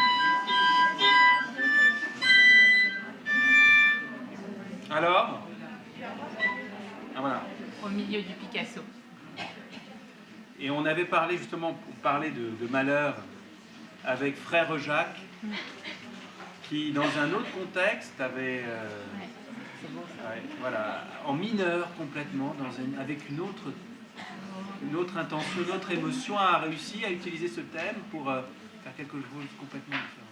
Alors ah, voilà. Au milieu du Picasso. Et on avait parlé justement, pour parler de malheur, avec Frère Jacques, qui dans un autre contexte avait, Ouais, c'est beau ça. ouais, voilà, en mineur complètement, avec une autre intention, une autre émotion, a réussi à utiliser ce thème pour faire quelque chose de complètement différent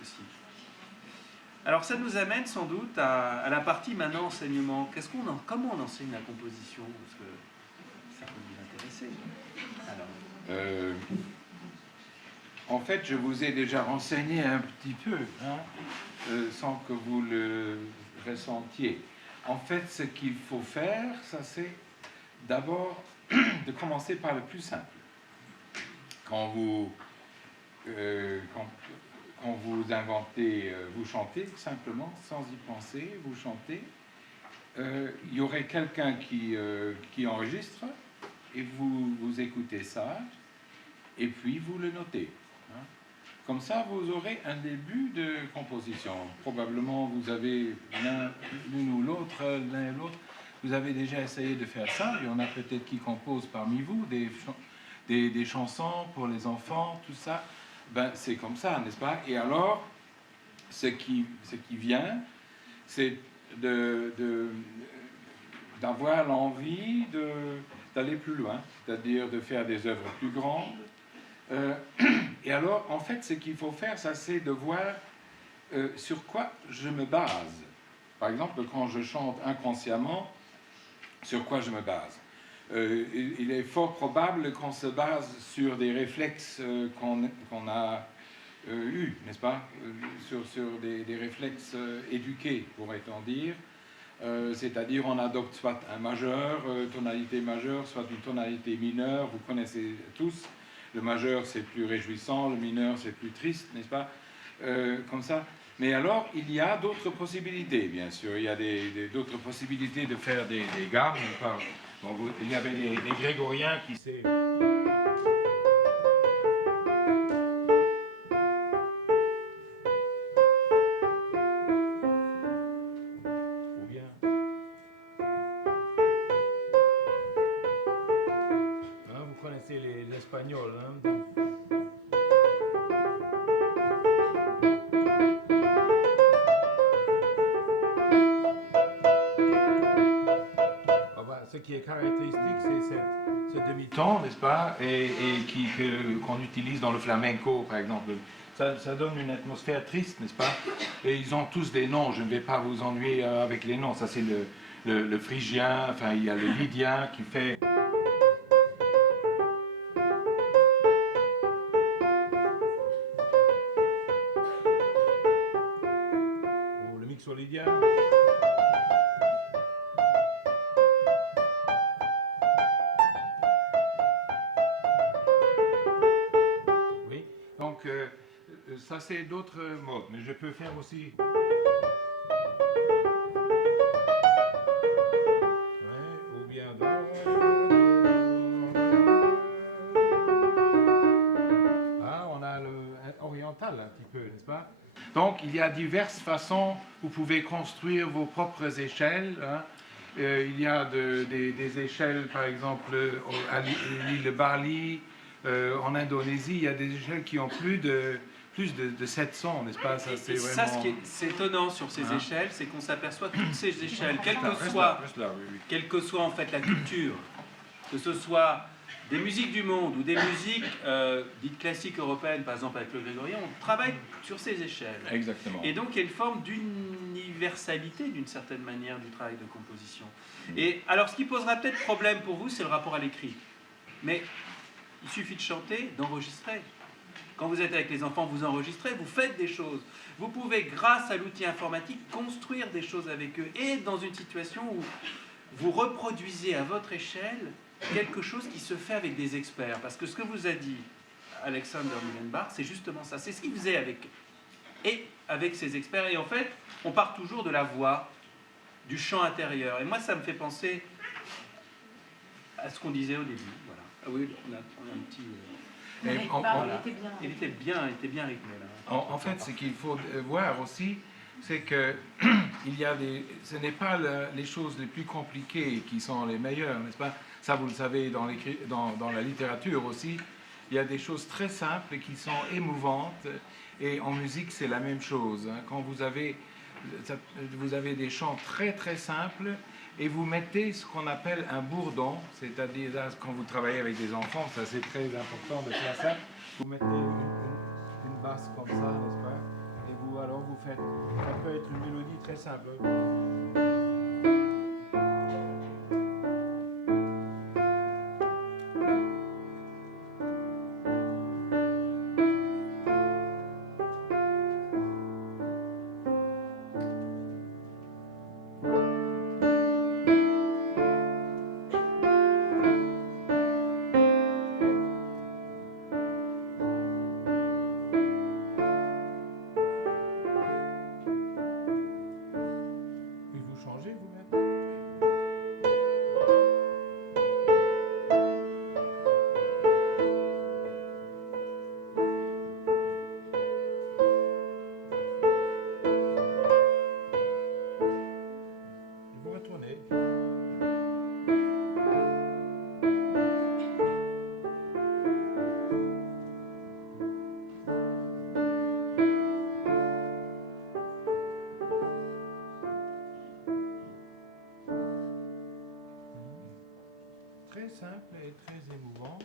aussi. Alors ça nous amène sans doute à la partie maintenant enseignement. Comment on enseigne la composition? Parce que ça peut nous intéresser. Alors, En fait, je vous ai déjà renseigné un petit peu, hein, sans que vous le ressentiez. En fait, ce qu'il faut faire, ça c'est d'abord de commencer par le plus simple. Quand vous inventez, vous chantez simplement, sans y penser, vous chantez. Il y aurait quelqu'un qui enregistre et vous écoutez ça et puis vous le notez. Hein. Comme ça, vous aurez un début de composition. Probablement, vous avez l'une ou l'autre, l'un et l'autre. Vous avez déjà essayé de faire ça. Il y en a peut-être qui composent parmi vous des chansons pour les enfants, tout ça. Ben, c'est comme ça, n'est-ce pas? Et alors, ce qui vient, c'est d'avoir l'envie d'aller plus loin, c'est-à-dire de faire des œuvres plus grandes. Et alors, en fait, ce qu'il faut faire, ça, c'est de voir sur quoi je me base. Par exemple, quand je chante inconsciemment, sur quoi je me base. Il est fort probable qu'on se base sur des réflexes qu'on a eus, n'est-ce pas? Sur des réflexes éduqués, pourrait-on dire. C'est-à-dire on adopte soit un majeur, tonalité majeure, soit une tonalité mineure. Vous connaissez tous. Le majeur, c'est plus réjouissant, le mineur, c'est plus triste, n'est-ce pas? Comme ça. Mais alors, il y a d'autres possibilités, bien sûr. Il y a d'autres possibilités de faire des gammes. Bon, il y avait les grégoriens qui s'est... Ou bien... Hein, vous connaissez l'espagnol, hein? Ce qui est caractéristique, c'est ce demi-ton, n'est-ce pas, et qu'on utilise dans le flamenco, par exemple. Ça donne une atmosphère triste, n'est-ce pas? Et ils ont tous des noms, je ne vais pas vous ennuyer avec les noms. Ça, c'est le phrygien, enfin, il y a le lydien qui fait... Ou le mixolydien. Donc, ça c'est d'autres modes, mais je peux faire aussi... Ouais, ou bien... Ah, on a le oriental un petit peu, n'est-ce pas? Donc, il y a diverses façons, vous pouvez construire vos propres échelles. Hein. Il y a des échelles, par exemple, à l'île de Bali, en Indonésie, il y a des échelles qui ont plus de 700, n'est-ce pas? Ça, c'est vraiment... Ça, ce qui est étonnant sur ces échelles, c'est qu'on s'aperçoit que toutes ces échelles, quelle que soit en fait la culture, que ce soit des musiques du monde ou des musiques dites classiques européennes, par exemple avec le grégorien, on travaille sur ces échelles. Exactement. Et donc il y a une forme d'universalité d'une certaine manière du travail de composition. Et alors ce qui posera peut-être problème pour vous, c'est le rapport à l'écrit. Mais il suffit de chanter, d'enregistrer. Quand vous êtes avec les enfants, vous enregistrez, vous faites des choses. Vous pouvez, grâce à l'outil informatique, construire des choses avec eux. Et dans une situation où vous reproduisez à votre échelle quelque chose qui se fait avec des experts. Parce que ce que vous a dit Alexander Mühlenbach, c'est justement ça. C'est ce qu'il faisait avec ses experts. Et en fait, on part toujours de la voix, du chant intérieur. Et moi, ça me fait penser à ce qu'on disait au début. Voilà. Ah oui, on a un petit... Il était bien rythmé là. En fait, ce qu'il faut voir aussi, c'est que ce n'est pas les choses les plus compliquées qui sont les meilleures, n'est-ce pas? Ça, vous le savez dans la littérature aussi. Il y a des choses très simples qui sont émouvantes, et en musique, c'est la même chose. Quand vous avez des chants très très simples, et vous mettez ce qu'on appelle un bourdon, c'est-à-dire quand vous travaillez avec des enfants, ça c'est très important de faire ça. Vous mettez une basse comme ça, n'est-ce pas? Et vous faites, ça peut être une mélodie très simple. Très simple et très émouvant.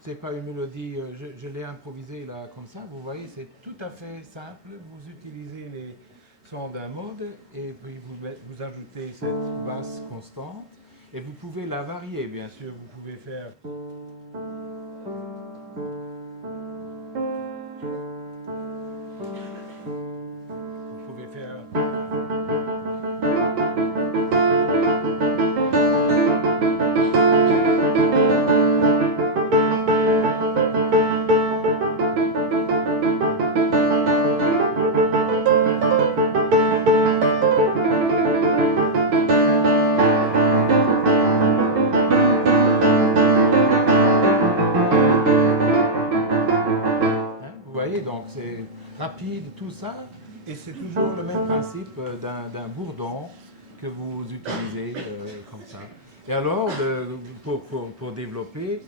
C'est pas une mélodie, je l'ai improvisée là comme ça, vous voyez, c'est tout à fait simple. Vous utilisez les sons d'un mode et puis vous ajoutez cette basse constante et vous pouvez la varier, bien sûr. Vous pouvez faire... Vous pouvez faire... Donc c'est rapide, tout ça, et c'est toujours le même principe d'un bourdon que vous utilisez comme ça. Et alors, pour développer,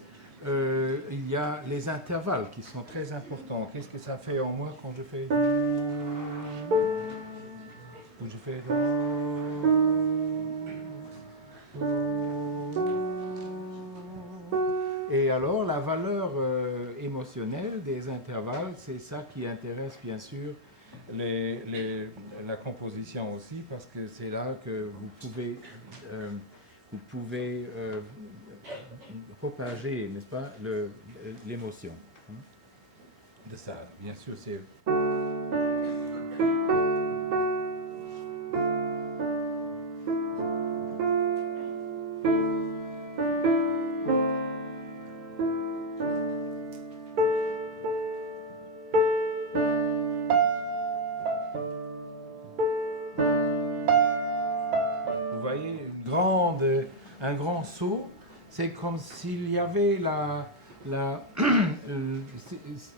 il y a les intervalles qui sont très importants. Qu'est-ce que ça fait en moi quand je fais... Ou je fais... Et alors, la valeur émotionnelle des intervalles, c'est ça qui intéresse bien sûr la composition aussi, parce que c'est là que vous pouvez propager, n'est-ce pas, l'émotion de ça. Bien sûr, c'est... Un grand saut, c'est comme s'il y avait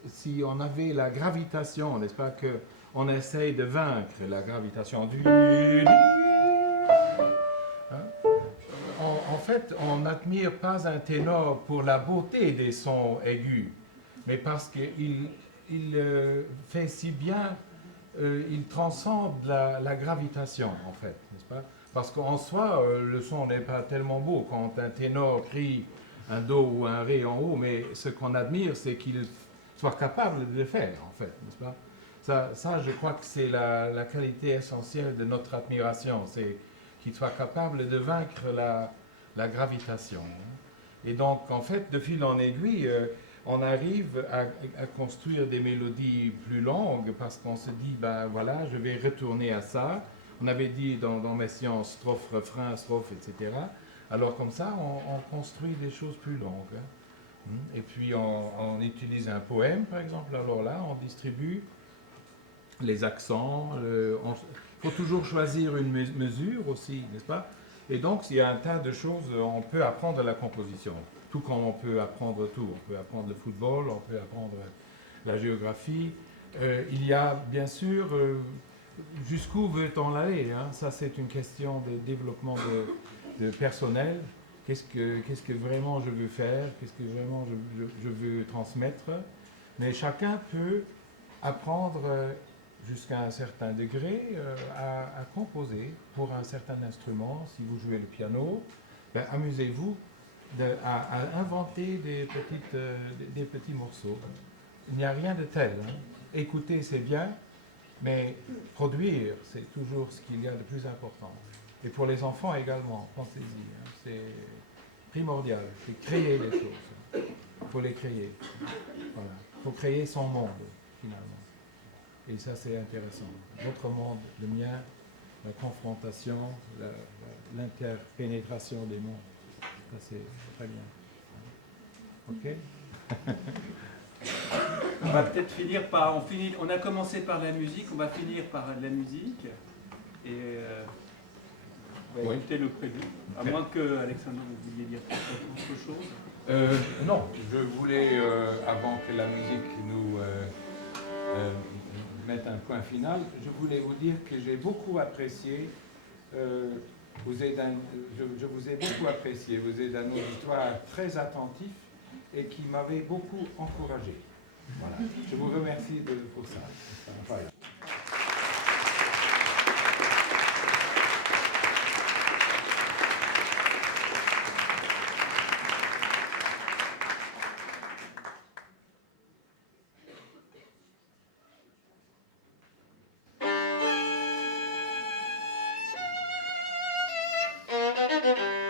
si on avait la gravitation, n'est-ce pas, qu'on essaye de vaincre la gravitation du... En fait, on n'admire pas un ténor pour la beauté des sons aigus, mais parce qu'il fait si bien, il transcende la gravitation, en fait, n'est-ce pas? Parce qu'en soi, le son n'est pas tellement beau. Quand un ténor crie un do ou un ré en haut, mais ce qu'on admire, c'est qu'il soit capable de le faire, en fait, n'est-ce pas? Ça, je crois que c'est la qualité essentielle de notre admiration, c'est qu'il soit capable de vaincre la gravitation. Et donc, en fait, de fil en aiguille, on arrive à construire des mélodies plus longues parce qu'on se dit, ben voilà, je vais retourner à ça. On avait dit dans mes sciences strophe, refrain, strophe, etc. Alors comme ça, on construit des choses plus longues. Et puis on utilise un poème, par exemple. Alors là, on distribue les accents. Il faut toujours choisir une mesure aussi, n'est-ce pas? Et donc, il y a un tas de choses. On peut apprendre la composition, tout comme on peut apprendre tout. On peut apprendre le football, on peut apprendre la géographie. Il y a bien sûr jusqu'où veut-on aller, hein? Ça, c'est une question de développement de personnel. Qu'est-ce que vraiment je veux faire? Qu'est-ce que vraiment je veux transmettre? Mais chacun peut apprendre jusqu'à un certain degré à composer pour un certain instrument. Si vous jouez le piano, ben, amusez-vous à inventer des petits morceaux. Il n'y a rien de tel. Hein. Écouter, c'est bien, mais produire, c'est toujours ce qu'il y a de plus important. Et pour les enfants également, pensez-y. Hein, c'est primordial, c'est créer les choses. Il faut les créer. Voilà. Il faut créer son monde, finalement. Et ça, c'est intéressant. Votre monde, le mien, la confrontation, l'interpénétration des mondes. Ça, c'est très bien. OK? On va peut-être finir par... On a commencé par la musique, on va finir par la musique. Et on va écouter le prélude. À moins que, Alexandre, vous vouliez dire autre chose. Non, je voulais, avant que la musique nous mette un point final, je voulais vous dire que j'ai beaucoup apprécié, je vous ai beaucoup apprécié, vous êtes un auditoire très attentif et qui m'avait beaucoup encouragé. Voilà. Je vous remercie pour ça. Voilà. Thank you.